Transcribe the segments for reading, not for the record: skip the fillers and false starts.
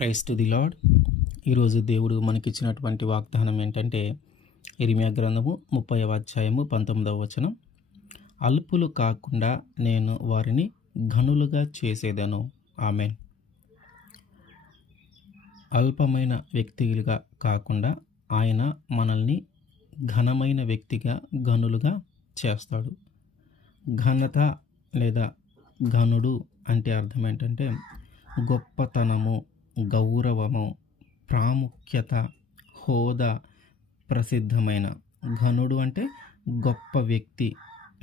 Praise to the lord. ఈరోజు దేవుడు మనకిచ్చినటువంటి వాగ్దానం ఏంటంటే, ఇర్మియా గ్రంథము 30వ అధ్యాయము 19వ వచనం. అల్పులు కాకుండా నేను వారిని ఘనులుగా చేసేదను. ఆమేన్. అల్పమైన వ్యక్తిగా కాకుండా ఆయన మనల్ని ఘనమైన వ్యక్తిగా, ఘనులుగా చేస్తాడు. ఘనత లేదా ఘనుడు అంటే అర్థం ఏంటంటే గొప్పతనము, గౌరవము, ప్రాముఖ్యత, హోదా, ప్రసిద్ధమైన. ఘనుడు అంటే గొప్ప వ్యక్తి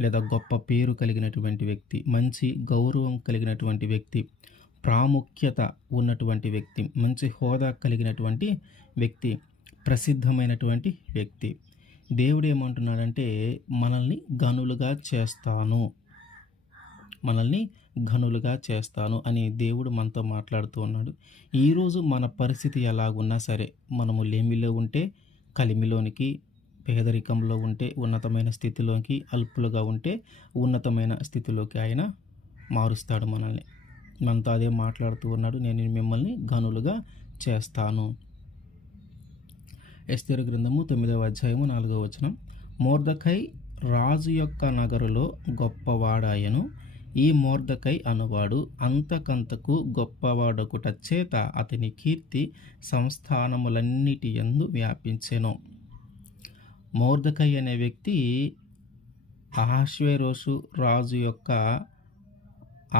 లేదా గొప్ప పేరు కలిగినటువంటి వ్యక్తి, మంచి గౌరవం కలిగినటువంటి వ్యక్తి, ప్రాముఖ్యత ఉన్నటువంటి వ్యక్తి, మంచి హోదా కలిగినటువంటి వ్యక్తి, ప్రసిద్ధమైనటువంటి వ్యక్తి. దేవుడు ఏమంటున్నాడంటే మనల్ని ఘనులుగా చేస్తాను, మనల్ని ఘనులుగా చేస్తాను అని దేవుడు మనతో మాట్లాడుతూ ఉన్నాడు. ఈరోజు మన పరిస్థితి ఎలాగున్నా సరే, మనము లేమిలో ఉంటే కలిమిలోనికి, పేదరికంలో ఉంటే ఉన్నతమైన స్థితిలోకి, అల్పులుగా ఉంటే ఉన్నతమైన స్థితిలోకి ఆయన మారుస్తాడు మనల్ని. మనతో అదే మాట్లాడుతూ ఉన్నాడు, నేను మిమ్మల్ని ఘనులుగా చేస్తాను. ఎస్తేరు గ్రంథము 9వ అధ్యాయము 4వ వచనం. మొర్దెకై రాజు యొక్క నగరులో గొప్పవాడాయను. ఈ మొర్దెకై అనువాడు అంతకంతకు గొప్పవాడొకట చేత అతని కీర్తి సంస్థానములన్నిటి యందు వ్యాపించెను. మొర్దెకై అనే వ్యక్తి అహష్వేరోషు రాజు యొక్క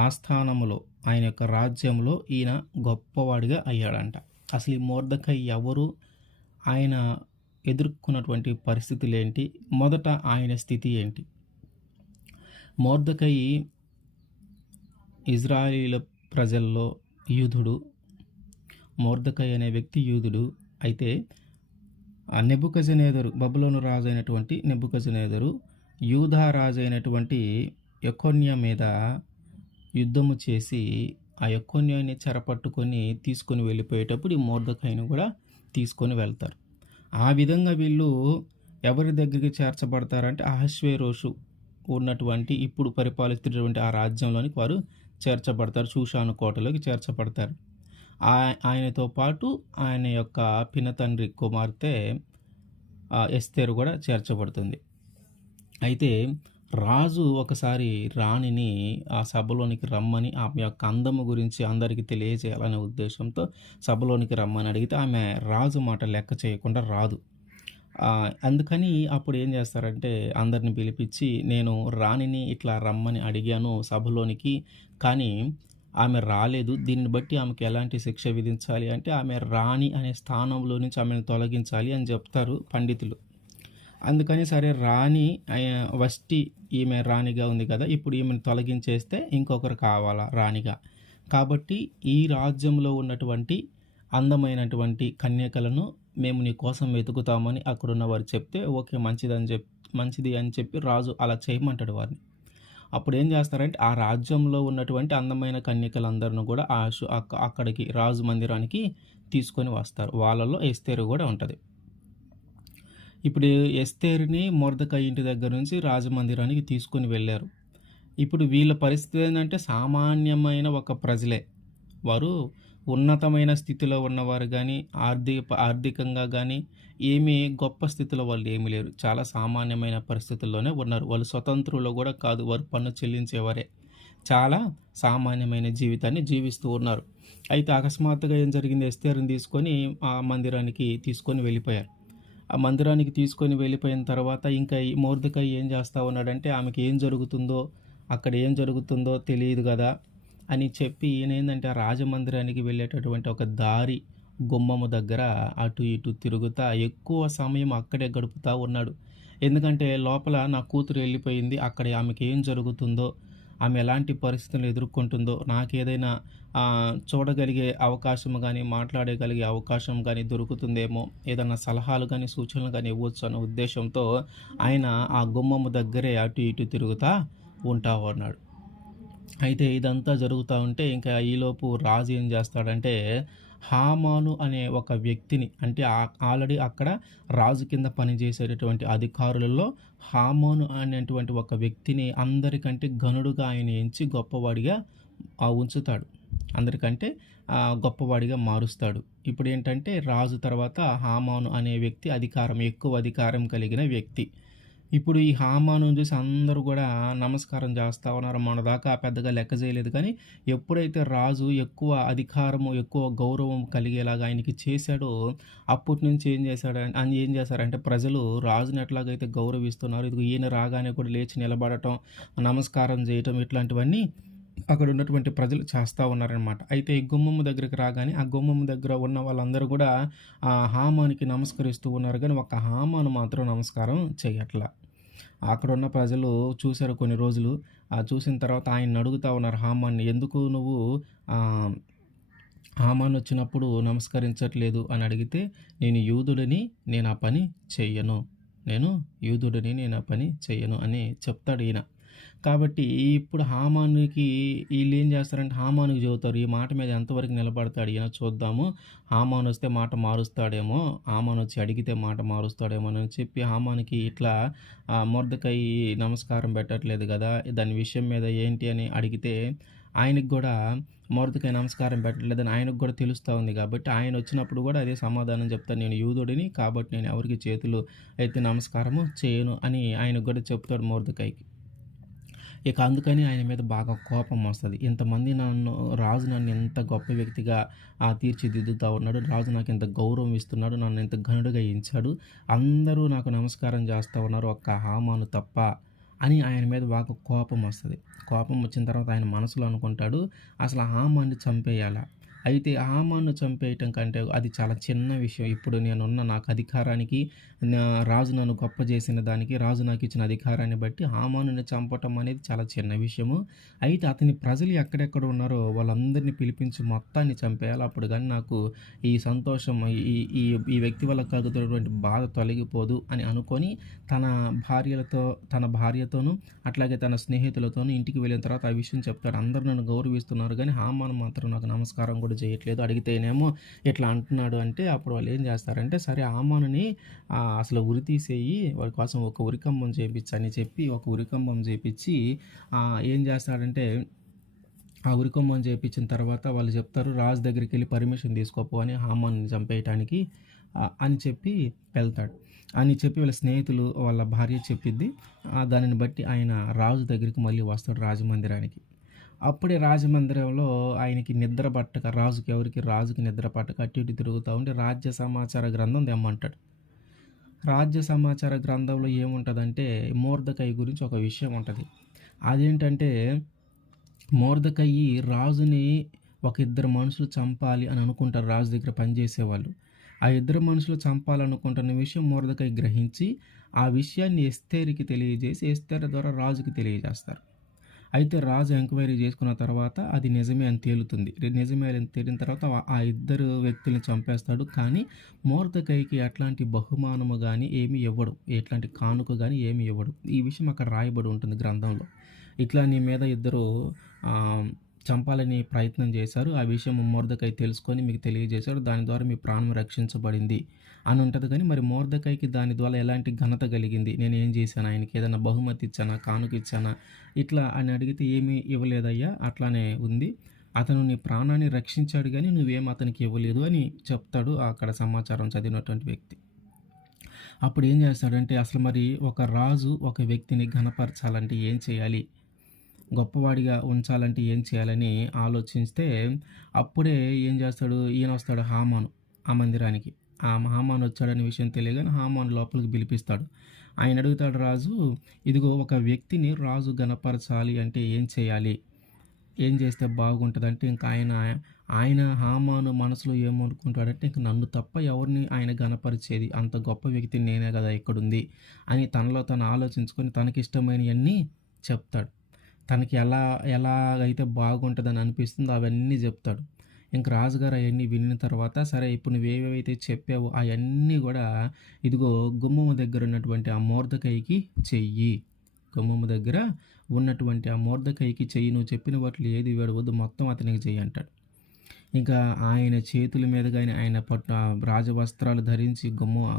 ఆస్థానములో, ఆయన యొక్క రాజ్యంలో ఈయన గొప్పవాడిగా అయ్యాడంట. అసలు ఈ మొర్దెకై ఎవరు, ఆయన ఎదుర్కొన్నటువంటి పరిస్థితులు ఏంటి, మొదట ఆయన స్థితి ఏంటి? మొర్దెకై ఇజ్రాయేలీల ప్రజల్లో యూదుడు. మొర్దెకై అనే వ్యక్తి యూదుడు. అయితే ఆ నెబుకద్నెజరు, బబులోను రాజు అయినటువంటి నెబుకద్నెజరు యూదా రాజు అయినటువంటి యెకొన్యా మీద యుద్ధము చేసి ఆ యెకొన్యాని చెరపట్టుకొని తీసుకొని వెళ్ళిపోయేటప్పుడు ఈ మొర్దెకైను కూడా తీసుకొని వెళ్తారు. ఆ విధంగా వీళ్ళు ఎవరి దగ్గరికి చేర్చబడతారంటే అహష్వేరోషు ఉన్నటువంటి, ఇప్పుడు పరిపాలిస్తున్నటువంటి ఆ రాజ్యంలోనికి వారు చేర్చబడతారు. షూషాను కోటలోకి చేర్చబడతారు. ఆయనతో పాటు ఆయన యొక్క పినతండ్రి కుమార్తె ఎస్తేరు కూడా చేర్చబడుతుంది. అయితే రాజు ఒకసారి రాణిని ఆ సభలోనికి రమ్మని, ఆమె యొక్క అందము గురించి అందరికీ తెలియజేయాలనే ఉద్దేశంతో సభలోనికి రమ్మని అడిగితే ఆమె రాజు మాట లెక్క చేయకుండా రాదు. అందుకని అప్పుడు ఏం చేస్తారంటే అందరిని పిలిపించి, నేను రాణిని ఇట్లా రమ్మని అడిగాను సభలోనికి, కానీ ఆమె రాలేదు, దీన్ని బట్టి ఆమెకు ఎలాంటి శిక్ష విధించాలి అంటే ఆమె రాణి అనే స్థానంలో నుంచి ఆమెను తొలగించాలి అని చెప్తారు పండితులు. అందుకని సరే, రాణి వష్టి ఈమె రాణిగా ఉంది కదా, ఇప్పుడు ఈమెను తొలగించేస్తే ఇంకొకరు కావాలా రాణిగా. కాబట్టి ఈ రాజ్యంలో ఉన్నటువంటి అందమైనటువంటి కన్యకలను మేము నీ కోసం వెతుకుతామని అక్కడున్న వారు చెప్తే, ఓకే మంచిది అని చెప్పి రాజు అలా చేయమంటాడు వారిని. అప్పుడు ఏం చేస్తారంటే ఆ రాజ్యంలో ఉన్నటువంటి అందమైన కన్యకలందరిని కూడా అక్కడికి రాజు మందిరానికి తీసుకొని వస్తారు. వాళ్ళలో ఎస్తేరు కూడా ఉంటుంది. ఇప్పుడు ఎస్తేరుని మొర్దెకై ఇంటి దగ్గర నుంచి రాజమందిరానికి తీసుకొని వెళ్ళారు. ఇప్పుడు వీళ్ళ పరిస్థితి ఏంటంటే సామాన్యమైన ఒక ప్రజలే, వారు ఉన్నతమైన స్థితిలో ఉన్నవారు కానీ, ఆర్థికంగా కానీ ఏమీ గొప్ప స్థితిలో వాళ్ళు ఏమీ లేరు. చాలా సామాన్యమైన పరిస్థితుల్లోనే ఉన్నారు. వాళ్ళు స్వతంత్రులు కూడా కాదు, వారు పన్ను చెల్లించేవారే. చాలా సామాన్యమైన జీవితాన్ని జీవిస్తూ ఉన్నారు. అయితే అకస్మాత్తుగా ఏం జరిగింది, ఎస్తేరుని తీసుకొని ఆ మందిరానికి తీసుకొని వెళ్ళిపోయారు. ఆ మందిరానికి తీసుకొని వెళ్ళిపోయిన తర్వాత ఇంకా ఈ మొర్దెకై ఏం చేస్తూ ఉన్నాడంటే, ఆమెకి ఏం జరుగుతుందో, అక్కడ ఏం జరుగుతుందో తెలియదు కదా అని చెప్పి ఈయన ఏంటంటే ఆ రాజమందిరానికి వెళ్ళేటటువంటి ఒక దారి గుమ్మము దగ్గర అటు ఇటు తిరుగుతా ఎక్కువ సమయం అక్కడే గడుపుతూ ఉన్నాడు. ఎందుకంటే లోపల నా కూతురు వెళ్ళిపోయింది, అక్కడ ఆమెకి ఏం జరుగుతుందో, ఆమె ఎలాంటి పరిస్థితులు ఎదుర్కొంటుందో, నాకేదైనా చూడగలిగే అవకాశం కానీ, మాట్లాడగలిగే అవకాశం కానీ దొరుకుతుందేమో, ఏదైనా సలహాలు కానీ సూచనలు కానీ ఇవ్వచ్చు అన్న ఉద్దేశంతో ఆయన ఆ గుమ్మము దగ్గరే అటు ఇటు తిరుగుతూ ఉంటా ఉన్నాడు. అయితే ఇదంతా జరుగుతూ ఉంటే ఇంకా ఈలోపు రాజు ఏం చేస్తాడంటే హామాను అనే ఒక వ్యక్తిని, అంటే ఆల్రెడీ అక్కడ రాజు కింద పనిచేసేటటువంటి అధికారులలో హామాను అనేటువంటి ఒక వ్యక్తిని అందరికంటే ఘనుడుగా ఆయన ఎంచి గొప్పవాడిగా ఉంచుతాడు. అందరికంటే గొప్పవాడిగా మారుస్తాడు. ఇప్పుడేంటంటే రాజు తర్వాత హామాను అనే వ్యక్తి ఎక్కువ అధికారం కలిగిన వ్యక్తి. ఇప్పుడు ఈ హామానుని చూసి అందరూ గూడా నమస్కారం చేస్తా ఉన్నారు. మొన్నదాకా పెద్దగా లెక్క చేయలేదు కానీ, ఎప్పుడైతే రాజు ఎక్కువ అధికారము, ఎక్కువ గౌరవం కలిగేలాగా ఆయనకి చేశాడో, అప్పటి నుంచి ఏం చేశారంటే ప్రజలు రాజుని ఎట్లాగైతే గౌరవిస్తున్నారో, ఇదిగో ఈయన రాగానే కూడా లేచి నిలబడటం, నమస్కారం చేయటం ఇట్లాంటివన్నీ అక్కడ ఉన్నటువంటి ప్రజలు చేస్తా ఉన్నారనమాట. అయితే ఈ గుమ్మము దగ్గరికి రాగానే, ఆ గుమ్మము దగ్గర ఉన్న వాళ్ళందరూ గూడా హామానుకి నమస్కరిస్తూ ఉన్నారు గానీ, ఒక్క హామాను మాత్రం నమస్కారం చెయ్యట్ల. అక్కడున్న ప్రజలు చూసారు కొన్ని రోజులు. చూసిన తర్వాత ఆయన్ని అడుగుతా ఉన్నారు హామాన్ని, "ఎందుకు నువ్వు ఆహ్, హామానొచ్చినప్పుడు నమస్కరించట్లేదు" అని అడిగితే, "నేను యూదుడిని, నేను ఆ పని చెయ్యను. నేను యూదుడిని, నేను ఆ పని చెయ్యను" అని చెప్తాడు ఈయన. కాబట్టి ఇప్పుడు హామానుకి ఈళ్ళేం చేస్తారంటే హామానుకి చెబుతారు. ఈ మాట మీద ఎంతవరకు నిలబడతాడు ఈయన చూద్దాము. హామానొస్తే మాట మారుస్తాడేమో, హామానొచ్చి అడిగితే మాట మారుస్తాడేమోనని చెప్పి హామానుకి ఇట్లా మొర్దెకై నమస్కారం పెట్టట్లేదు గదా! దాని విషయం మీద ఏంటి అని అడిగితే, ఆయనకి గూడా మొర్దెకై నమస్కారం పెట్టట్లేదని ఆయనకు గూడా తెలుస్తా ఉంది గాబట్టి, ఆయనొచ్చినప్పుడు గూడా అదే సమాధానం చెప్తాడు. నేను యూదుడిని కాబట్టి నేను ఎవరికీ చేతులు ఎత్తి నమస్కారము చేయను అని ఆయనకు గూడా చెప్తాడు మొర్దెకైకి. ఇక అందుకని ఆయన మీద బాగా కోపం వస్తది. రాజు నన్ను ఇంత గొప్ప వ్యక్తిగా తీర్చిదిద్దుతా ఉన్నాడు. రాజు నాకింత గౌరవం ఇస్తున్నాడు. నన్ను ఇంత ఘనుడిగా ఎంచాడు. అందరూ నాకు నమస్కారం చేస్తా ఉన్నారు. ఒక్క హామాను తప్ప అని ఆయన మీద బాగా కోపం వస్తది. కోపం వచ్చిన తర్వాత ఆయన మనసులో అనుకుంటాడు, అసలు ఆ హామాన్ని చంపేయాలా? అయితే హామాను చంపేయటం కంటే అది చాలా చిన్న విషయం. ఇప్పుడు నాకు అధికారానికి రాజు నన్ను గొప్ప చేసిన దానికి, రాజు నాకిచ్చిన అధికారాన్ని బట్టి హామానుని చంపటం అనేది చాలా చిన్న విషయము. అయితే అతని ప్రజలు ఎక్కడెక్కడ ఉన్నారో వాళ్ళందరిని పిలిపించి మొత్తాన్ని చంపేయాలి. అప్పుడు గాని నాకు ఈ సంతోషం, ఈ ఈ ఈ వ్యక్తి వల్ల కలుగుతున్నటువంటి బాధ తొలగిపోదు అని అనుకోని తన భార్యతోనూ, అట్లాగే తన స్నేహితులతోనూ ఇంటికి వెళ్ళిన తర్వాత ఆ విషయం చెప్తాడు. అందరూ నన్ను గౌరవిస్తున్నారు గానీ హామాను మాత్రం నాకు నమస్కారం కూడా చేయట్లేదు. అడిగితేనేమో ఇట్లా అంటున్నాడు అంటే, అప్పుడు వాళ్ళు ఏం చేస్తారంటే, సరే హామానుని అసలు ఉరి తీసేయి, వాడి కోసం ఒక ఉరికంబం చేపిచ్చని చెప్పి ఒక ఉరికంబం చేపిచ్చి ఏం చేస్తాడంటే, ఆ ఉరికంబం చేపించిన తర్వాత వాళ్ళు చెప్తారు, రాజు దగ్గరికి వెళ్ళి పర్మిషన్ తీసుకోపో అని హామాన్ని చంపేయటానికి అని చెప్పి వెళ్తాడు. అని చెప్పి వాళ్ళ స్నేహితులు, వాళ్ళ భార్య చెప్పిద్ది. దానిని బట్టి ఆయన రాజు దగ్గరికి మళ్ళీ వస్తాడు రాజమందిరానికి. అప్పుడే రాజమందిరంలో ఆయనకి నిద్ర పట్టక, రాజుకి నిద్ర పట్టక అటు ఇటు తిరుగుతూ ఉంటే రాజ్య సమాచార గ్రంథం తెమ్మంటాడు. రాజ్య సమాచార గ్రంథంలో ఏముంటుందంటే మొర్దెకై గురించి ఒక విషయం ఉంటుంది. అదేంటంటే మొర్దెకై రాజుని ఇద్దరు మనుషులు చంపాలి అని అనుకుంటారు. రాజు దగ్గర పనిచేసేవాళ్ళు ఆ ఇద్దరు మనుషులు చంపాలనుకుంటున్న విషయం మొర్దెకై గ్రహించి ఆ విషయాన్ని ఎస్తేరుకి తెలియజేసి ఎస్తేరు ద్వారా రాజుకి తెలియజేస్తారు. అయితే రాజు ఎంక్వైరీ చేసుకున్న తర్వాత అది నిజమే అని తేలుతుంది. నిజమే అని తేలిన తర్వాత ఆ ఇద్దరు వ్యక్తుల్ని చంపేస్తాడు. కానీ మొర్దెకైకి ఎట్లాంటి బహుమానము కానీ ఏమి ఇవ్వడు, ఎట్లాంటి కానుక కానీ ఏమి ఇవ్వడు. ఈ విషయం అక్కడ రాయబడి ఉంటుంది గ్రంథంలో. ఇట్లా నీ మీద ఇద్దరు చంపాలని ప్రయత్నం చేశారు, ఆ విషయం మొర్దెకై తెలుసుకొని మీకు తెలియజేశాడు, దాని ద్వారా మీ ప్రాణం రక్షించబడింది అని ఉంటుంది. కానీ మరి మొర్దెకైకి దాని ద్వారా ఎలాంటి ఘనత కలిగింది, నేను ఏం చేశాను, ఆయనకి ఏదైనా బహుమతి ఇచ్చానా, కానుక ఇచ్చానా ఇట్లా అని అడిగితే ఏమీ ఇవ్వలేదయ్యా, అట్లానే ఉంది, అతను నీ ప్రాణాన్ని రక్షించాడు కానీ నువ్వేం అతనికి ఇవ్వలేదు అని చెప్తాడు అక్కడ సమాచారం చదివినటువంటి వ్యక్తి. అప్పుడు ఏం చేస్తాడంటే, అసలు మరి ఒక రాజు ఒక వ్యక్తిని ఘనపరచాలంటే ఏం చేయాలి, గొప్పవాడిగా ఉంచాలంటే ఏం చేయాలని ఆలోచిస్తే అప్పుడే ఏం చేస్తాడు, ఈయన వస్తాడు హామాను ఆ మందిరానికి. ఆ హామాను వచ్చాడనే విషయం తెలియగానే హామాను లోపలికి పిలిపిస్తాడు. ఆయన అడుగుతాడు రాజు, ఇదిగో ఒక వ్యక్తిని రాజు గణపరచాలి అంటే ఏం చేయాలి, ఏం చేస్తే బాగుంటుందంటే ఇంకా ఆయన హామాను మనసులో ఏమనుకుంటాడంటే, ఇంక నన్ను తప్ప ఎవరిని ఆయన గణపరిచేది, అంత గొప్ప వ్యక్తిని నేనే కదా ఇక్కడుంది అని తనలో తను ఆలోచించుకొని తనకిష్టమైనవన్నీ చెప్తాడు. తనకి ఎలాగైతే బాగుంటుందని అనిపిస్తుందో అవన్నీ చెప్తాడు. ఇంక రాజుగారు అవన్నీ విన్న తర్వాత, సరే ఇప్పుడు నువ్వేవేవైతే చెప్పావో అవన్నీ కూడా ఇదిగో గుమ్మము దగ్గర ఉన్నటువంటి ఆ మొర్దెకైకి చెయ్యి, గుమ్మము దగ్గర ఉన్నటువంటి ఆ మొర్దెకైకి చెయ్యి, నువ్వు చెప్పిన వాటిలో ఏది విడవద్దు, మొత్తం అతనికి చెయ్యి అంటాడు. ఇంకా ఆయన చేతుల మీద కానీ ఆయన రాజవస్త్రాలు ధరించి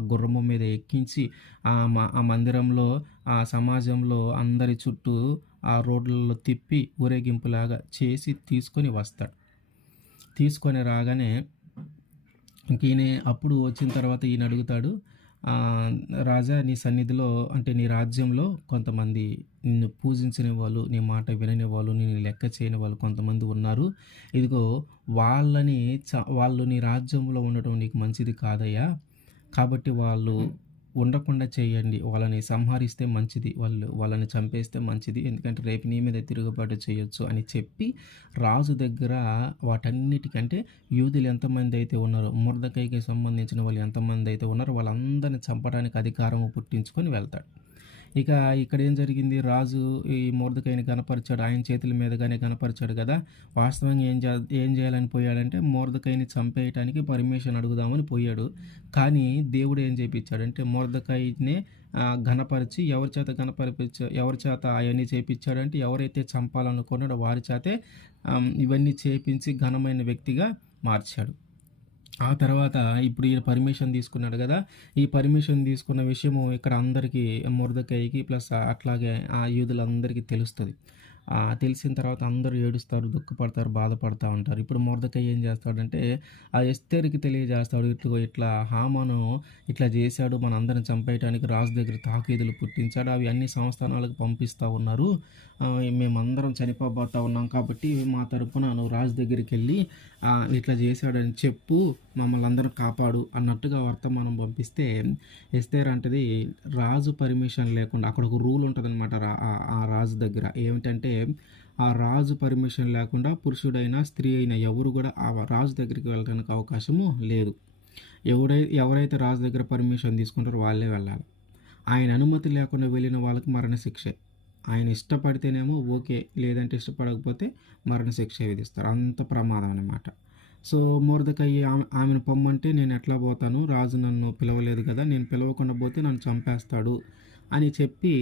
గుర్రము మీద ఎక్కించి ఆ మందిరంలో, ఆ సమాజంలో అందరి చుట్టూ ఆ రోడ్లలో తిప్పి ఊరేగింపులాగా చేసి తీసుకొని వస్తాడు. తీసుకొని రాగానే ఇంక ఈయన అప్పుడు వచ్చిన తర్వాత ఈయన అడుగుతాడు, ఆహ్, "రాజా నీ సన్నిధిలో అంటే నీ రాజ్యంలో కొంతమంది నిన్ను పూజించని వాళ్ళు, నీ మాట వినని వాళ్ళు, నిన్ను లెక్క చేయని వాళ్ళు కొంతమంది ఉన్నారు. ఇదిగో వాళ్ళని వాళ్ళు నీ రాజ్యంలో ఉండటం నీకు మంచిది కాదయ్యా. కాబట్టి వాళ్ళు ఉండకుండా చేయండి. వాళ్ళని సంహరిస్తే మంచిది. వాళ్ళని చంపేస్తే మంచిది. ఎందుకంటే రేపు నీ మీద తిరుగుబాటు చేయొచ్చు" అని చెప్పి రాజు దగ్గర వాటన్నిటికంటే యూదులు ఎంతమందైతే ఉన్నారో, మొర్దెకైకి సంబంధించిన వాళ్ళు ఎంతమందైతే ఉన్నారో వాళ్ళందరిని చంపడానికి అధికారము పుట్టించుకొని వెళ్తాడు. ఇక ఇక్కడేం జరిగింది, రాజు ఈ మొర్దెకైని గనపరిచాడు. ఆయన చేతుల మీదుగానే గనపరిచాడు గదా! వాస్తవంగా ఏం జేయాలని పోయాడంటే మొర్దెకైని చంపేయటానికి పర్మిషన్ అడుగుదామని పోయాడు. కానీ దేవుడు ఏం చేపిచ్చాడంటే మొర్దెకైనే ఘనపరిచి ఎవరి చేత అయన్నీ చేపిచ్చాడంటే ఎవరైతే చంపాలనుకున్నాడో వారి చేతే ఇవన్నీ చేపించి ఘనమైన వ్యక్తిగా మార్చాడు. ఆ తర్వాత ఇప్పుడు ఈయన పర్మిషన్ తీసుకున్నాడు గదా! ఈ పర్మిషన్ తీసుకున్న విషయము ఇక్కడ అందరికీ మొర్దెకైకి ప్లస్ అట్లాగే ఆ యూదులందరికీ తెలుస్తది. తెలిసిన తర్వాత అందరూ ఏడుస్తారు, దుఃఖపడతారు, బాధపడతా ఉంటారు. ఇప్పుడు మొర్దెకై ఏం చేస్తాడంటే ఆ ఎస్తేరుకి తెలియజేస్తాడు. ఇట్లా ఇట్లా హామాను ఇట్లా చేశాడు, మనందరిని చంపేయటానికి రాజు దగ్గర తాకీదులు పుట్టించాడు. అవి అన్ని సంస్థానాలకు పంపిస్తా ఉన్నారు. మేమందరం చనిపోబోతా ఉన్నాం కాబట్టి మా తరపున నువ్వు రాజు దగ్గరికెళ్ళి ఇట్లా చేశాడని చెప్పు, మమ్మల్ని అందరం కాపాడు అన్నట్టుగా వర్తమానం పంపిస్తే ఎస్తేర్ అంటది రాజు పర్మిషన్ లేకుండా అక్కడ ఒక రూల్ ఉంటదనమాట ఆ రాజు దగ్గర. ఏమిటంటే ఆ రాజు పర్మిషన్ లేకుండా పురుషుడైనా, స్త్రీ అయినా ఎవరు కూడా ఆ రాజు దగ్గరికి వెళ్ళడానికి అవకాశము లేదు. ఎవరైతే రాజు దగ్గర పర్మిషన్ తీసుకుంటారో వాళ్ళే వెళ్ళాలి. ఆయన అనుమతి లేకుండా వెళ్ళిన వాళ్ళకి మరణశిక్షే. ఆయన ఇష్టపడితేనేమో ఓకే, లేదంటే ఇష్టపడకపోతే మరణశిక్ష విధిస్తారు. అంత ప్రమాదం అనమాట. సో మొర్దెకై ఆమెను పొమ్మంటే నేను ఎట్లా పోతాను, రాజు నన్ను పిలవలేదు కదా, నేను పిలవకుండా పోతే నన్ను చంపేస్తాడు అని చెప్పి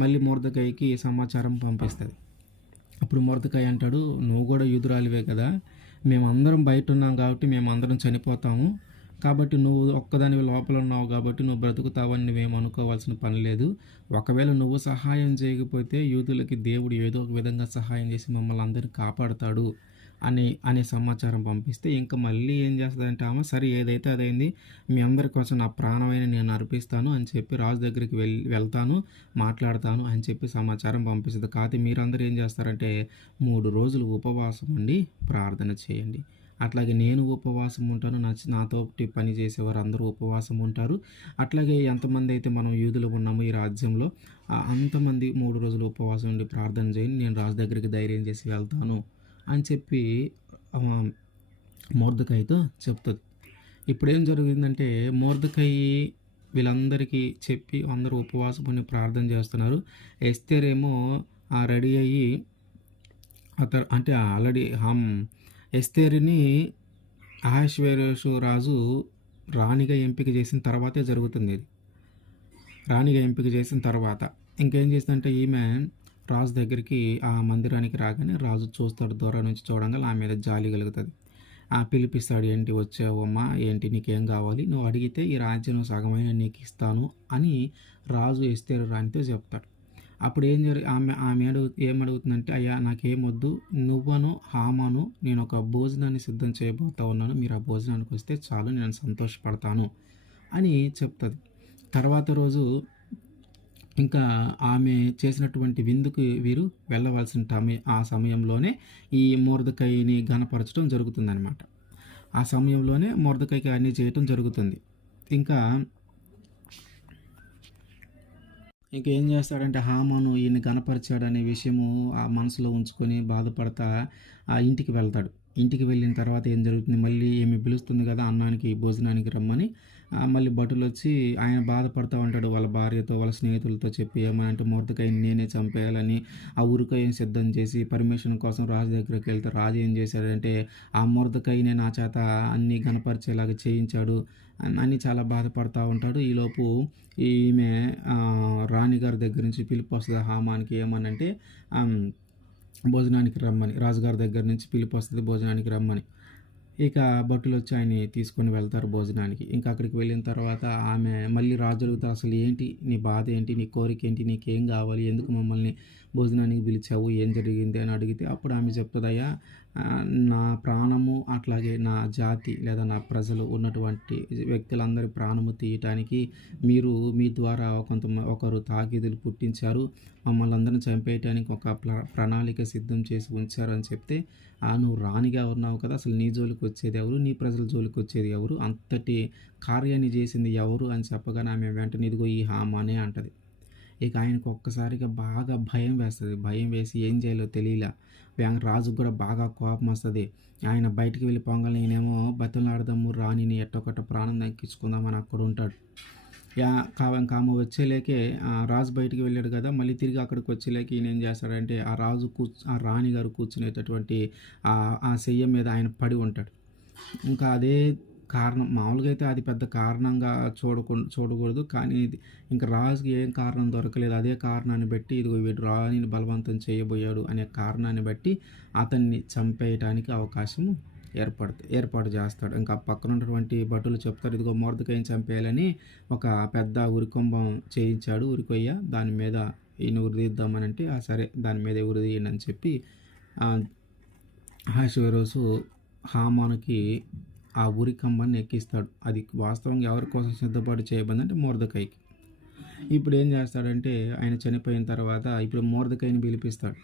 మళ్ళీ మొర్దెకైకి సమాచారం పంపిస్తుంది. అప్పుడు మొర్దెకై అంటాడు, నువ్వు కూడా యూదురాలివే కదా, మేమందరం బయట ఉన్నాం కాబట్టి మేమందరం చనిపోతాము, కాబట్టి నువ్వు ఒక్కదానివి లోపల ఉన్నావు కాబట్టి నువ్వు బ్రతుకుతావని నువ్వేం అనుకోవాల్సిన పని లేదు. ఒకవేళ నువ్వు సహాయం చేయకపోతే యూదులకి దేవుడు ఏదో ఒక విధంగా సహాయం చేసి మమ్మల్ని అందరిని కాపాడతాడు అనే సమాచారం పంపిస్తే ఇంకా మళ్ళీ ఏం చేస్తుందంటే ఆమె, సరే ఏదైతే అదైంది, మీ అందరి కోసం నా ప్రాణమైన నేను అర్పిస్తాను అని చెప్పి రాజు దగ్గరికి వెళ్తాను, మాట్లాడతాను అని చెప్పి సమాచారం పంపిస్తుంది. కాకపోతే మీరందరూ ఏం చేస్తారంటే 3 రోజులు ఉపవాసం ఉండి ప్రార్థన చేయండి. అట్లాగే నేను ఉపవాసం ఉంటాను, నాతోటి పని చేసేవారు అందరూ ఉపవాసం ఉంటారు. అట్లాగే ఎంతమంది అయితే మనం యూదులు ఉన్నామో ఈ రాజ్యంలో అంతమంది 3 రోజులు ఉపవాసం ఉండి ప్రార్థన చేయండి, నేను రాజు దగ్గరికి ధైర్యం చేసి వెళ్తాను అని చెప్పి మొర్దెకైతో చెప్తుంది. ఇప్పుడేం జరిగిందంటే మొర్దెకై వీళ్ళందరికీ చెప్పి అందరూ ఉపవాసం అని ప్రార్థన చేస్తున్నారు. ఎస్తేర్ ఏమో రెడీ అయ్యి అంటే ఆల్రెడీ ఎస్తేరుని అహష్వేరోషు రాజు రాణిగా ఎంపిక చేసిన తర్వాతే జరుగుతుంది ఇది. రాణిగా ఎంపిక చేసిన తర్వాత ఇంకేం చేసిందంటే ఈమె రాజు దగ్గరికి ఆ మందిరానికి రాగానే రాజు చూస్తాడు, దూరం నుంచి చూడంగా ఆమె మీద జాలి కలుగుతుంది. పిలిపిస్తాడు, ఏంటి వచ్చావమ్మా, ఏంటి నీకేం కావాలి, నువ్వు అడిగితే ఈ రాజ్యం సగమైన నీకు ఇస్తాను అని రాజు ఎస్తేరు రాణితో చెప్తాడు. అప్పుడు ఆమె ఏమడుగుతుందంటే, అయ్యా నాకేమొద్దు, నువ్వును హామాను నేను ఒక భోజనాన్ని సిద్ధం చేయబోతా ఉన్నాను, మీరు ఆ భోజనానికి వస్తే చాలు, నేను సంతోషపడతాను అని చెప్తుంది. తర్వాత రోజు ఇంకా ఆమె చేసినటువంటి విందుకు వీరు వెళ్ళవలసిన ఆ సమయంలోనే ఈ మొర్దెకైని ఘనపరచడం జరుగుతుందనమాట. ఆ సమయంలోనే మొర్దెకైకి అన్నీ చేయటం జరుగుతుంది. ఇంకేం చేస్తాడంటే హామాను ఈయన్ని ఘనపరిచాడనే విషయము ఆ మనసులో ఉంచుకొని బాధపడతా ఇంటికి వెళ్తాడు. ఇంటికి వెళ్ళిన తర్వాత ఏం జరుగుతుంది, మళ్ళీ ఏమి పిలుస్తుంది కదా అన్నానికి భోజనానికి రమ్మని. మళ్ళీ భటులు వచ్చి ఆయన బాధపడుతూ ఉంటాడు వాళ్ళ భార్యతో, వాళ్ళ స్నేహితులతో చెప్పి ఏమనంటే మొర్దెకైని నేనే చంపేయాలని ఆ ఉరికయ్యని సిద్ధం చేసి పర్మిషన్ కోసం రాజు దగ్గరికి వెళ్తే రాజు ఏం చేశాడంటే ఆ మొర్దెకైనే నా చేత అన్నీ ఘనపరిచేలాగా చేయించాడు అని చాలా బాధపడుతూ ఉంటాడు. ఈలోపు ఈమె రాణిగారి దగ్గర నుంచి పిలుపు వస్తుంది హామానికి, ఏమనంటే భోజనానికి రమ్మని. రాజుగారి దగ్గర నుంచి పిలుపు వస్తుంది భోజనానికి రమ్మని. ఇక భటులు వచ్చి ఆయన్ని తీసుకొని వెళ్తారు భోజనానికి. ఇంకా అక్కడికి వెళ్ళిన తర్వాత ఆమె మళ్ళీ రాజు అడుగుతారు, అసలు ఏంటి నీ బాధ ఏంటి, నీ కోరిక ఏంటి, నీకేం కావాలి, ఎందుకు మమ్మల్ని భోజనానికి పిలిచావు, ఏం జరిగింది అని అడిగితే అప్పుడు ఆమె చెప్తుంది, అయ్యా నా ప్రాణము అట్లాగే నా జాతి లేదా నా ప్రజలు ఉన్నటువంటి వ్యక్తులందరి ప్రాణము తీయటానికి మీరు మీ ద్వారా ఒకరు తాకీదులు పుట్టించారు, మమ్మల్ని అందరిని చంపేయటానికి ఒక ప్రణాళిక సిద్ధం చేసి ఉంచారు అని చెప్తే, నువ్వు రాణిగా ఉన్నావు కదా, అసలు నీ జోలికి వచ్చేది ఎవరు, నీ ప్రజల జోలికి వచ్చేది ఎవరు, అంతటి కార్యాన్ని చేసింది ఎవరు అని చెప్పగానే ఆమె వెంటనే ఇదిగో ఈ హామానే అంటది. ఇక ఆయనకు ఒక్కసారిగా బాగా భయం వేస్తుంది. భయం వేసి ఏం చేయాలో తెలియలా. రాజుకు కూడా బాగా కోపం వస్తుంది. ఆయన బయటికి వెళ్ళి పొంగల్ నేనేమో బతిమలాడదాము రాణిని ఎట్టొకట ప్రాణం దక్కించుకుందామని అక్కడ ఉంటాడు. ఇంకా ఆమె వచ్చేలేకే రాజు బయటికి వెళ్ళాడు కదా, మళ్ళీ తిరిగి అక్కడికి వచ్చేలేక ఈయన ఏం చేస్తాడంటే ఆ రాణి గారు కూర్చునేటటువంటి ఆ శయ్య మీద ఆయన పడి ఉంటాడు. ఇంకా అదే కారణం మామూలుగా అయితే అది పెద్ద కారణంగా చూడకూడదు, కానీ ఇంకా రాజుకి ఏం కారణం దొరకలేదు. అదే కారణాన్ని బట్టి ఇదిగో వీడు రాణిని బలవంతం చేయబోయాడు అనే కారణాన్ని బట్టి అతన్ని చంపేయటానికి అవకాశము ఏర్పాటు చేస్తాడు. ఇంకా పక్కన ఉన్నటువంటి భటులు చెప్తారు, ఇదిగో మొర్దెకైని చంపేయాలని ఒక పెద్ద ఉరికొంబం చేయించాడు, ఉరికొయ్య, దాని మీద ఈయన ఉరిదీద్దామని అంటే సరే దాని మీద ఉరిదీయండి అని చెప్పి అహష్వేరోషు హామానుకి ఆ ఉరికంబాన్ని ఎక్కిస్తాడు. అది వాస్తవంగా ఎవరి కోసం సిద్ధపాటు చేయబడింది అంటే మొర్దెకైకి. ఇప్పుడు ఏం చేస్తాడంటే ఆయన చనిపోయిన తర్వాత ఇప్పుడు మొర్దెకైని పిలిపిస్తాడు.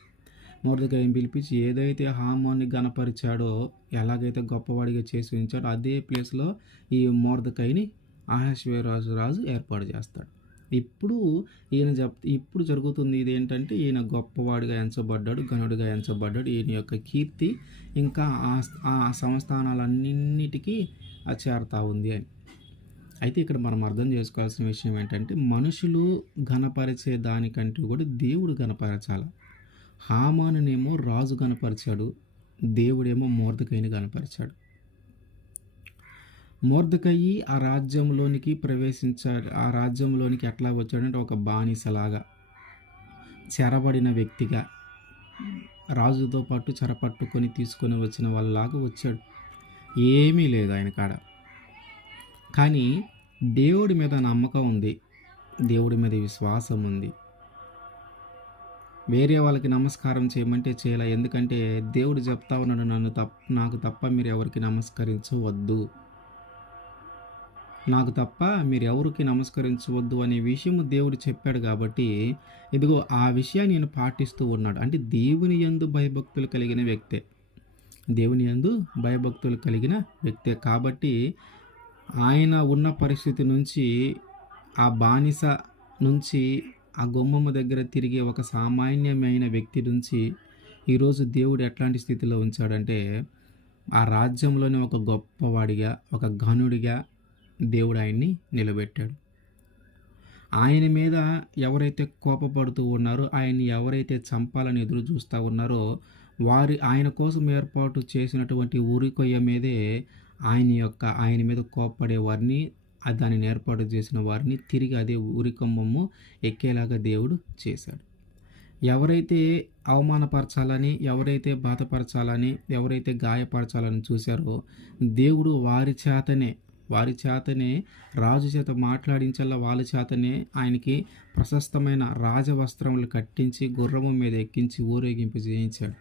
మొర్దెకైని పిలిపించి ఏదైతే హామాన్ని గణపరిచాడో, ఎలాగైతే గొప్పవాడిగా చేసి ఉంచాడో అదే ప్లేస్లో ఈ మొర్దెకైని అహష్వేరోషు రాజు ఏర్పాటు చేస్తాడు. ఇప్పుడు జరుగుతుంది ఇది ఏంటంటే, ఈయన గొప్పవాడిగా ఎంచబడ్డాడు, ఘనుడిగా ఎంచబడ్డాడు. ఈయన యొక్క కీర్తి ఇంకా ఆ సంస్థానాలన్నిటికీ చేరుతా ఉంది అని. అయితే ఇక్కడ మనం అర్థం చేసుకోవాల్సిన విషయం ఏంటంటే, మనుషులు ఘనపరిచే దానికంటే కూడా దేవుడు ఘనపరచాలి. హామానునేమో రాజు ఘనపరిచాడు, దేవుడేమో మొర్దెకైని ఘనపరిచాడు. మొర్దెకయి ఆ రాజ్యంలోనికి ప్రవేశించాడు. ఆ రాజ్యంలోనికి ఎట్లా వచ్చాడంటే ఒక బానిసలాగా, చెరబడిన వ్యక్తిగా, రాజుతో పాటు చెరపట్టుకొని తీసుకొని వచ్చిన వాళ్ళలాగా వచ్చాడు. ఏమీ లేదు ఆయన కాడ, కానీ దేవుడి మీద నమ్మకం ఉంది, దేవుడి మీద విశ్వాసం ఉంది. వేరే వాళ్ళకి నమస్కారం చేయమంటే చేయాల, ఎందుకంటే దేవుడు చెప్తా ఉన్నాడు, నాకు తప్ప మీరు ఎవరికి నమస్కరించవద్దు, నాకు తప్ప మీరు ఎవరికి నమస్కరించవద్దు అనే విషయం దేవుడు చెప్పాడు. కాబట్టి ఇదిగో ఆ విషయాన్ని నేను పాటిస్తూ ఉన్నాడు. అంటే దేవుని యందు భయభక్తులు కలిగిన వ్యక్తే, దేవుని యందు భయభక్తులు కలిగిన వ్యక్తే. కాబట్టి ఆయన ఉన్న పరిస్థితి నుంచి, ఆ బానిస నుంచి, ఆ గుమ్మమ్మ దగ్గర తిరిగే ఒక సామాన్యమైన వ్యక్తి నుంచి ఈరోజు దేవుడు ఎట్లాంటి స్థితిలో ఉంచాడంటే, ఆ రాజ్యంలోనే ఒక గొప్పవాడిగా, ఒక ఘనుడిగా దేవుడు ఆయన్ని నిలబెట్టాడు. ఆయన మీద ఎవరైతే కోపపడుతూ ఉన్నారో, ఆయన్ని ఎవరైతే చంపాలని ఎదురు చూస్తూ ఉన్నారో, ఆయన కోసం ఏర్పాటు చేసినటువంటి ఉరికొయ్య మీదే ఆయన మీద కోపపడే వారిని, దానిని ఏర్పాటు చేసిన వారిని తిరిగి అదే ఉరికొమ్మము ఎక్కేలాగా దేవుడు చేశాడు. ఎవరైతే అవమానపరచాలని, ఎవరైతే బాధపరచాలని, ఎవరైతే గాయపరచాలని చూశారో, దేవుడు వారి చేతనే రాజు చేత మాట్లాడించల్లా వాళ్ళ చేతనే ఆయనకి ప్రశస్తమైన రాజవస్త్రములు కట్టించి గుర్రము మీద ఎక్కించి ఊరేగింపు చేయించాడు.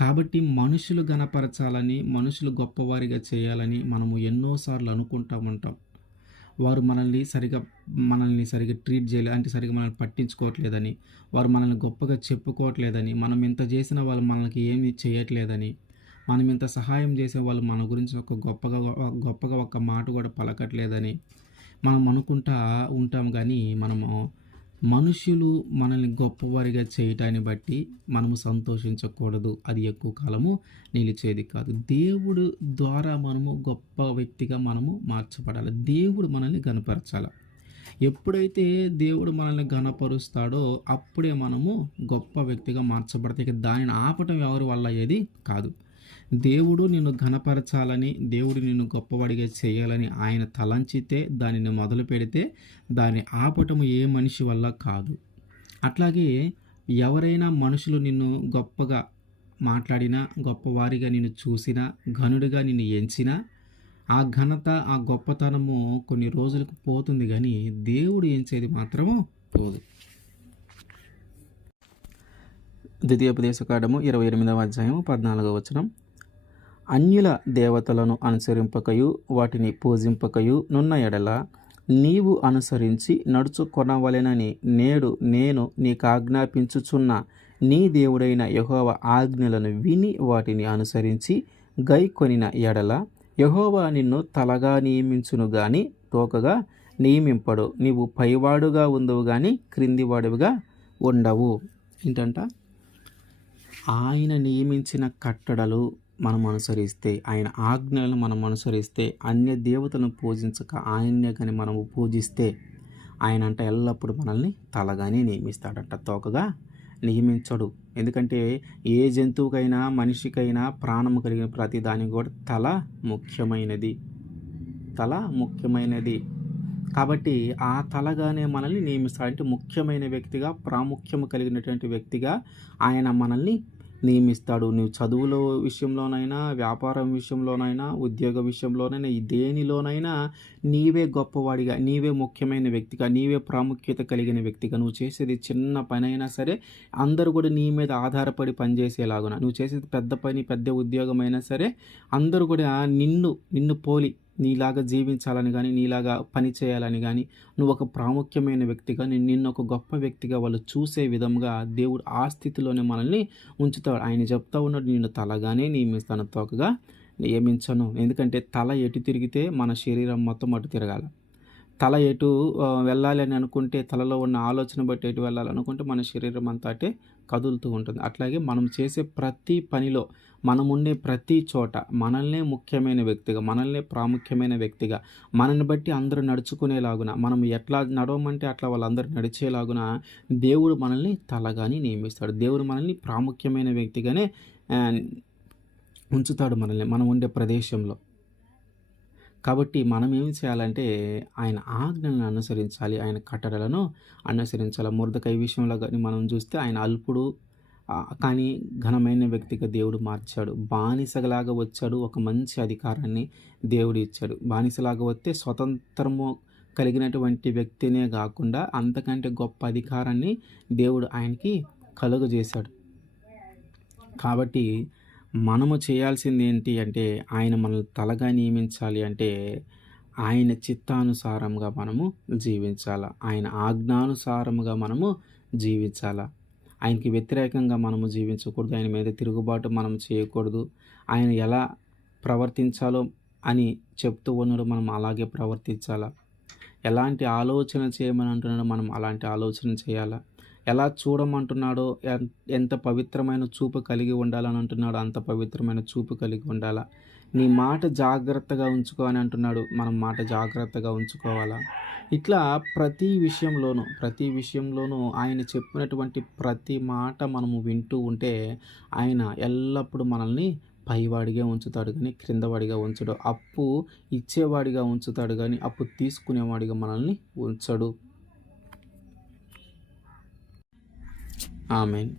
కాబట్టి మనుషులు గణపరచాలని, మనుషులు గొప్పవారిగా చేయాలని మనము ఎన్నోసార్లు అనుకుంటూ ఉంటాం. వారు మనల్ని సరిగా ట్రీట్ చేయలేదు అంటే, సరిగా మనల్ని పట్టించుకోవట్లేదని, వారు మనల్ని గొప్పగా చెప్పుకోవట్లేదని, మనం ఇంత చేసిన వాళ్ళు మనకి ఏమీ చేయట్లేదని, మనం ఇంత సహాయం చేసే వాళ్ళు మన గురించి గొప్పగా ఒక మాట కూడా పలకట్లేదని మనం అనుకుంటా ఉంటాం. కానీ మనుషులు మనల్ని గొప్పవారిగా చేయటాన్ని బట్టి మనము సంతోషించకూడదు. అది ఎక్కువ కాలము నిలిచేది కాదు. దేవుడు ద్వారా మనము గొప్ప వ్యక్తిగా మనము మార్చబడాలి. దేవుడు మనల్ని ఘనపరచాలి. ఎప్పుడైతే దేవుడు మనల్ని ఘనపరుస్తాడో అప్పుడే మనము గొప్ప వ్యక్తిగా మార్చబడతాయి. దానిని ఆపటం ఎవరి వల్ల ఏది కాదు. దేవుడు నిన్ను ఘనపరచాలని, దేవుడు నిన్ను గొప్పవాడిగా చేయాలని ఆయన తలంచితే, దానిని మొదలు పెడితే దాన్ని ఆపటము ఏ మనిషి వల్ల కాదు. అట్లాగే ఎవరైనా మనుషులు నిన్ను గొప్పగా మాట్లాడినా, గొప్పవారిగా నిన్ను చూసినా, ఘనుడిగా నిన్ను ఎంచినా, ఆ ఘనత, ఆ గొప్పతనము కొన్ని రోజులకు పోతుంది, కానీ దేవుడు ఎంచేది మాత్రము పోదు. ద్వితీయోపదేశకాండము 28వ అధ్యాయం 14వ వచనం. అన్యుల దేవతలను అనుసరింపకయు వాటిని పూజింపకయు నున్న ఎడల నీవు అనుసరించి నడుచుకొనవలెనని నేడు నేను నీకు ఆజ్ఞాపించుచున్న నీ దేవుడైన యెహోవా ఆజ్ఞలను విని వాటిని అనుసరించి గైకొనిన ఎడల యెహోవా నిన్ను తలగా నియమించును గాని తోకగా నియమింపడు. నీవు పైవాడుగా ఉందవు కానీ క్రిందివాడుగా ఉండవు. ఏంటంట? ఆయన నియమించిన కట్టడలు మనం అనుసరిస్తే, ఆయన ఆజ్ఞలను మనం అనుసరిస్తే, అన్య దేవతలను పూజించక ఆయన్నే కానీ మనము పూజిస్తే ఆయన అంట ఎల్లప్పుడూ మనల్ని తలగానే నియమిస్తాడంట, తోకగా నియమించడు. ఎందుకంటే ఏ జంతువుకైనా మనిషికైనా ప్రాణము కలిగిన ప్రతి దానికి కూడా తల ముఖ్యమైనది. కాబట్టి ఆ తలగానే మనల్ని నియమిస్తాడు. అంటే ముఖ్యమైన వ్యక్తిగా, ప్రాముఖ్యము కలిగినటువంటి వ్యక్తిగా ఆయన మనల్ని నియమిస్తాడు. నువ్వు చదువులో విషయంలోనైనా, వ్యాపారం విషయంలోనైనా, ఉద్యోగ విషయంలోనైనా, దేనిలోనైనా నీవే గొప్పవాడిగా, నీవే ముఖ్యమైన వ్యక్తిగా, నీవే ప్రాముఖ్యత కలిగిన వ్యక్తిగా, నువ్వు చేసేది చిన్న పని అయినా సరే అందరూ కూడా నీ మీద ఆధారపడి పనిచేసేలాగున, నువ్వు చేసేది పెద్ద పని, పెద్ద ఉద్యోగం అయినా సరే అందరూ కూడా నిన్ను పోలి నీలాగా జీవించాలని కానీ, నీలాగా పని చేయాలని కానీ, నువ్వు ఒక ప్రాముఖ్యమైన వ్యక్తిగా, నిన్ను ఒక గొప్ప వ్యక్తిగా వాళ్ళు చూసే విధంగా దేవుడు ఆ స్థితిలోనే మనల్ని ఉంచుతాడు. ఆయన చెప్తా ఉన్నాడు, నిన్ను తలగానే నియమిస్తాను, తోకగా నియమించను. ఎందుకంటే తల ఎటు తిరిగితే మన శరీరం మొత్తం అటు తిరగాలి. తల ఎటు వెళ్ళాలి అని అనుకుంటే, తలలో ఉన్న ఆలోచన బట్టి ఎటు వెళ్ళాలనుకుంటే మన శరీరం అంతా అటే కదులుతూ ఉంటుంది. అట్లాగే మనం చేసే ప్రతి పనిలో, మనం ఉండే ప్రతి చోట మనల్నే ముఖ్యమైన వ్యక్తిగా, మనల్నే ప్రాముఖ్యమైన వ్యక్తిగా, మనల్ని బట్టి అందరూ నడుచుకునేలాగున, మనం ఎట్లా నడవమంటే అట్లా వాళ్ళందరూ నడిచేలాగున దేవుడు మనల్ని తలగాని నియమిస్తాడు. దేవుడు మనల్ని ప్రాముఖ్యమైన వ్యక్తిగానే ఉంచుతాడు మనల్ని మనం ఉండే ప్రదేశంలో. కాబట్టి మనం ఏం చేయాలంటే ఆయన ఆజ్ఞలను అనుసరించాలి, ఆయన కట్టడలను అనుసరించాలి. మొర్దెకై విషయంలో కానీ మనం చూస్తే ఆయన అల్పుడు కానీ ఘనమైన వ్యక్తిగా దేవుడు మార్చాడు. బానిసలాగా వచ్చాడు, ఒక మంచి అధికారాన్ని దేవుడు ఇచ్చాడు. బానిసలాగా వస్తే స్వతంత్రము కలిగినటువంటి వ్యక్తినే కాకుండా అంతకంటే గొప్ప అధికారాన్ని దేవుడు ఆయనకి కలుగజేశాడు. కాబట్టి మనము చేయాల్సింది ఏంటి అంటే, ఆయన మనల్ని తలగా నియమించాలి అంటే ఆయన చిత్తానుసారంగా మనము జీవించాలా, ఆయన ఆజ్ఞానుసారముగా మనము జీవించాలా. ఆయనకి వ్యతిరేకంగా మనము జీవించకూడదు, ఆయన మీద తిరుగుబాటు మనం చేయకూడదు. ఆయన ఎలా ప్రవర్తించాలో అని చెప్తూ ఉన్నాడో మనం అలాగే ప్రవర్తించాలా. ఎలాంటి ఆలోచన చేయమని అంటున్నాడో మనం అలాంటి ఆలోచన చేయాలా. ఎలా చూడమంటున్నాడో, ఎంత పవిత్రమైన చూపు కలిగి ఉండాలని అంటున్నాడో అంత పవిత్రమైన చూపు కలిగి ఉండాలా. నీ మాట జాగ్రత్తగా ఉంచుకో అని అంటున్నాడు, మనం మాట జాగ్రత్తగా ఉంచుకోవాలా. ఇట్లా ప్రతి విషయంలోనూ ఆయన చెప్పినటువంటి ప్రతి మాట మనము వింటూ ఉంటే ఆయన ఎల్లప్పుడూ మనల్ని పైవాడిగా ఉంచుతాడు కానీ క్రిందవాడిగా ఉంచడు. అప్పు ఇచ్చేవాడిగా ఉంచుతాడు కానీ అప్పు తీసుకునేవాడిగా మనల్ని ఉంచడు. ఆమేన్.